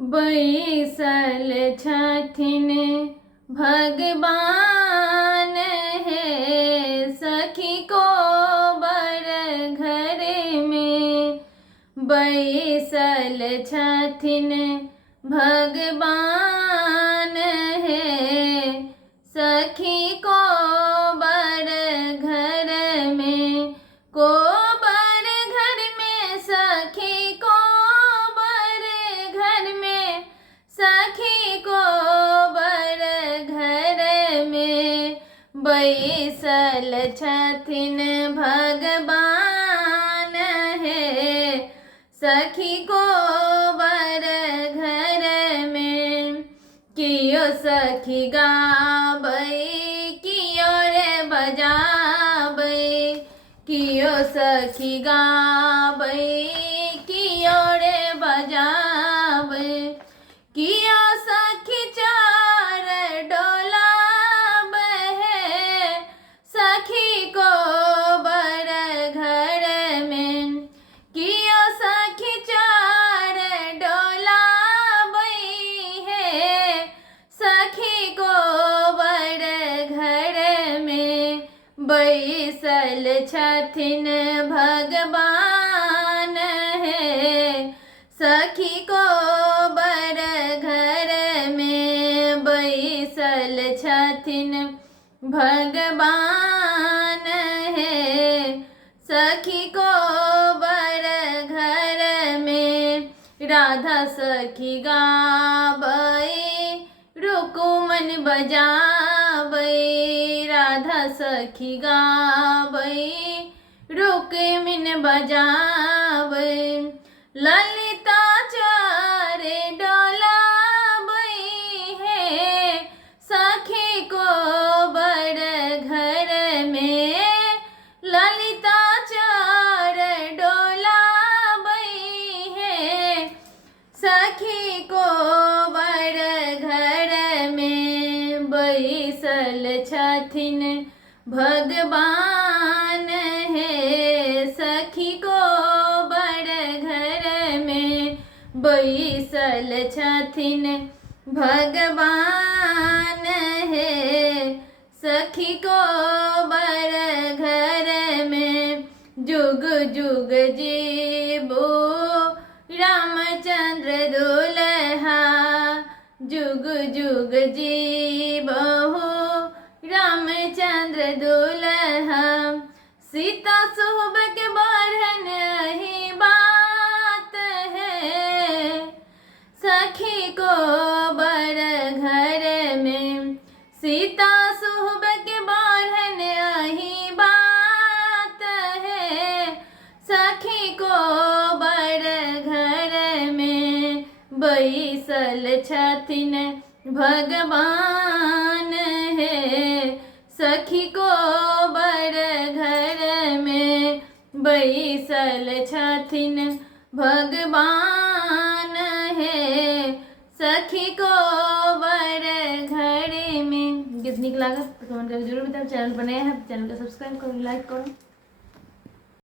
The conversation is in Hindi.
बैसल छथिन भगवान है सखी को बर घर में। बैसल छथिन भगवान है सखी को बर घर में। को बर घर में सखी को बर घर में। सखी को बर घर में। बैसल छथिन भगवान है सखी को बर घर में। कियो सखी गाबै कियो रे बजाबै। कियो सखी गाबै कियो रे बजाबै। कियो सखी चार डोलाबै है सखी को बर घर में। कियो सखी चार डोलाबै है सखी को बर घर में। बैसल छथिन भगवान है सखी को बर घर में। बैसल छथिन भगवान है सखी को बर घर में। राधा सखी गाबै रुकुमन बजाबै। राधा सखी गाबै रुक्मिन बजाबै। ललिता चार डोलाबै है सखी को बर घर में। ललिता चार डोलाबै है सखी को बर घर में। बैसल छथिन भगवान है सखी को बर घर में। बैसल छथिन भगवान है सखी को बर घर में। जुग जुग जीबो रामचंद्र दुल्हा। जुग जुग जीबहु रामचंद्र दुल्हा। सीता सुहब के बरहन ही बात है सखी को बर घर में। सीता सुहब के बरहन ही बात है सखी को बर घर में। बैसल छथिन भगवान है सखी को बर घर में। बैसल छथिन भगवान है सखी को बर घर में। गीत निक लागत तो कमेंट करके जरूर बताओ। चैनल पर नया है चैनल को सब्सक्राइब करो, लाइक करो।